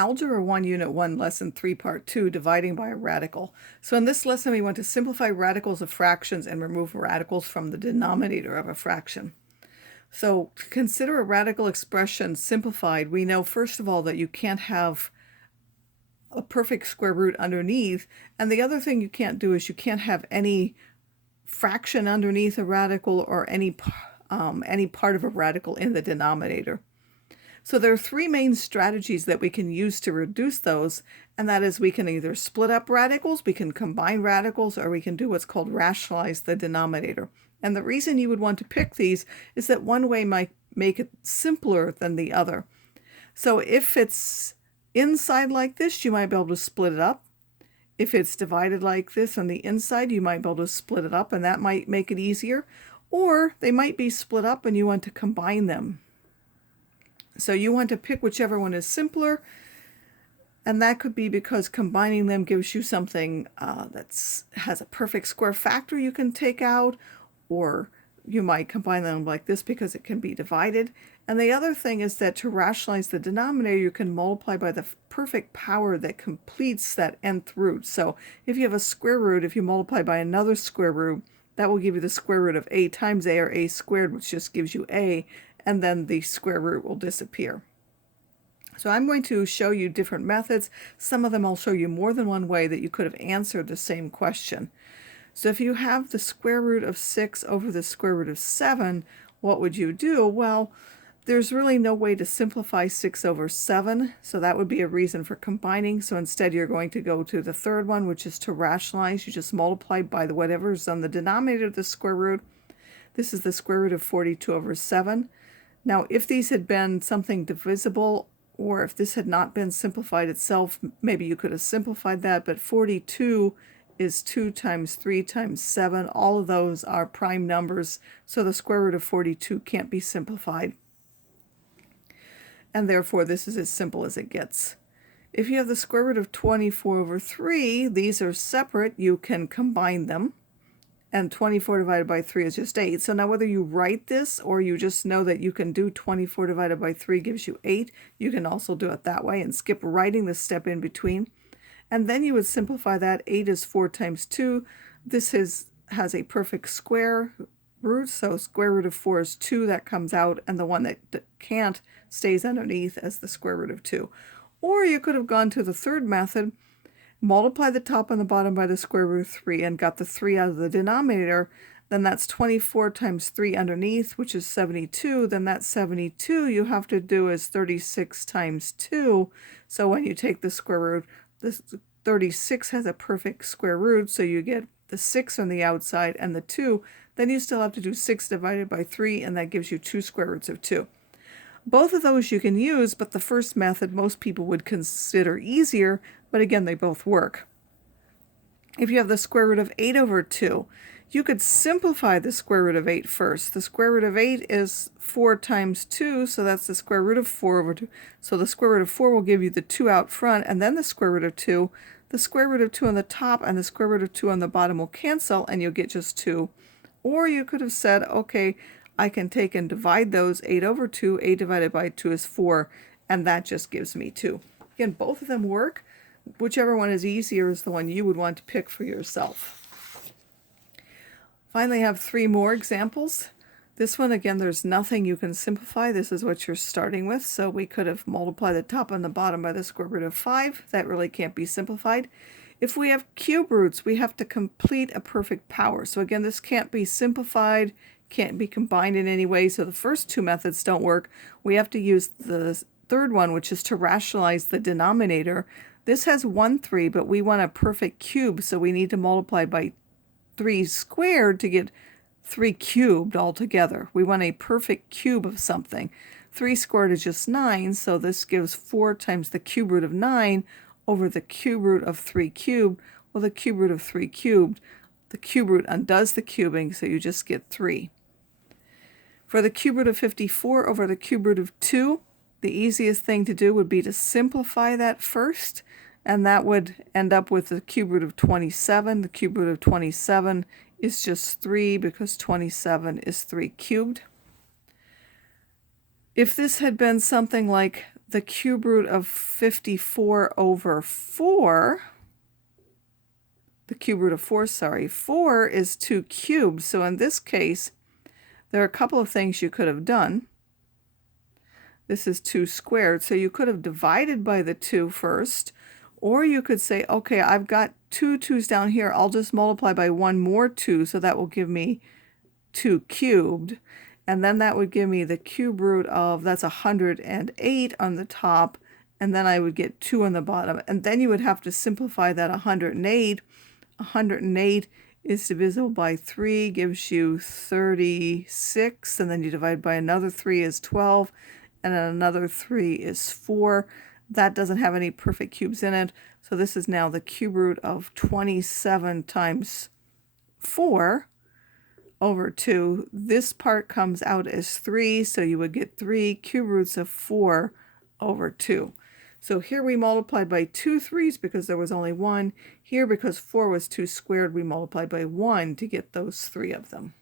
Algebra 1, Unit 1, Lesson 3, Part 2, Dividing by a Radical. So in this lesson, we want to simplify radicals of fractions and remove radicals from the denominator of a fraction. So to consider a radical expression simplified, we know, first of all, that you can't have a perfect square root underneath. And the other thing you can't do is you can't have any fraction underneath a radical or any part of a radical in the denominator. So there are three main strategies that we can use to reduce those, and that is we can either split up radicals, we can combine radicals, or we can do what's called rationalize the denominator. And the reason you would want to pick these is that one way might make it simpler than the other. So if it's inside like this, you might be able to split it up. If it's divided like this on the inside, you might be able to split it up, and that might make it easier. Or they might be split up and you want to combine them. So you want to pick whichever one is simpler, and that could be because combining them gives you something that has a perfect square factor you can take out, or you might combine them like this because it can be divided. And the other thing is that to rationalize the denominator, you can multiply by the perfect power that completes that nth root. So if you have a square root, if you multiply by another square root, that will give you the square root of a times a, or a squared, which just gives you a, and then the square root will disappear. So I'm going to show you different methods. Some of them I'll show you more than one way that you could have answered the same question. So if you have the square root of 6 over the square root of 7, what would you do? Well, there's really no way to simplify 6 over 7, so that would be a reason for combining. So instead you're going to go to the third one, which is to rationalize. You just multiply by whatever's on the denominator of the square root. This is the square root of 42 over 7. Now, if these had been something divisible, or if this had not been simplified itself, maybe you could have simplified that, but 42 is 2 times 3 times 7. All of those are prime numbers, so the square root of 42 can't be simplified. And therefore, this is as simple as it gets. If you have the square root of 24 over 3, these are separate. You can combine them. And 24 divided by 3 is just 8. So now whether you write this or you just know that you can do 24 divided by 3 gives you 8, you can also do it that way and skip writing the step in between. And then you would simplify that. 8 is 4 times 2. This has a perfect square root, so square root of 4 is 2. That comes out, and the one that can't stays underneath as the square root of 2. Or you could have gone to the third method, multiply the top and the bottom by the square root of 3 and got the 3 out of the denominator. Then that's 24 times 3 underneath, which is 72. Then that 72 you have to do is 36 times 2. So when you take the square root, this 36 has a perfect square root, so you get the 6 on the outside and the 2. Then you still have to do 6 divided by 3, and that gives you 2 square roots of 2. Both of those you can use, but the first method most people would consider easier, but again, they both work. If you have the square root of 8 over 2, you could simplify the square root of 8 first. The square root of 8 is 4 times 2, so that's the square root of 4 over 2. So the square root of 4 will give you the 2 out front, and then the square root of 2. The square root of 2 on the top and the square root of 2 on the bottom will cancel, and you'll get just 2. Or you could have said, okay, I can take and divide those. 8 over 2, 8 divided by 2 is 4, and that just gives me 2. Again, both of them work. Whichever one is easier is the one you would want to pick for yourself. Finally, I have 3 more examples. This one, again, there's nothing you can simplify. This is what you're starting with, so we could have multiplied the top and the bottom by the square root of 5. That really can't be simplified. If we have cube roots, we have to complete a perfect power. So again, this can't be simplified, can't be combined in any way, so the first 2 methods don't work. We have to use the third one, which is to rationalize the denominator. This has 1 3, but we want a perfect cube, so we need to multiply by 3 squared to get 3 cubed altogether. We want a perfect cube of something. 3 squared is just 9, so this gives 4 times the cube root of 9 over the cube root of 3 cubed. Well, the cube root of 3 cubed, the cube root undoes the cubing, so you just get 3. For the cube root of 54 over the cube root of 2, the easiest thing to do would be to simplify that first, and that would end up with the cube root of 27. The cube root of 27 is just 3 because 27 is 3 cubed. If this had been something like the cube root of 54 over 4, the cube root of 4, sorry, 4 is 2 cubed. So in this case, there are a couple of things you could have done. This is 2 squared, so you could have divided by the 2 first, or you could say, okay, I've got 2 2's down here, I'll just multiply by 1 more 2, so that will give me 2 cubed, and then that would give me the cube root of, that's 108 on the top, and then I would get 2 on the bottom, and then you would have to simplify that 108. 108 is divisible by 3, gives you 36, and then you divide by another 3 is 12, and then another 3 is 4. That doesn't have any perfect cubes in it, so this is now the cube root of 27 times 4 over 2. This part comes out as 3, so you would get 3 cube roots of 4 over 2. So here we multiplied by 2 3's because there was only 1. Here, because 4 was 2 squared, we multiplied by 1 to get those 3 of them.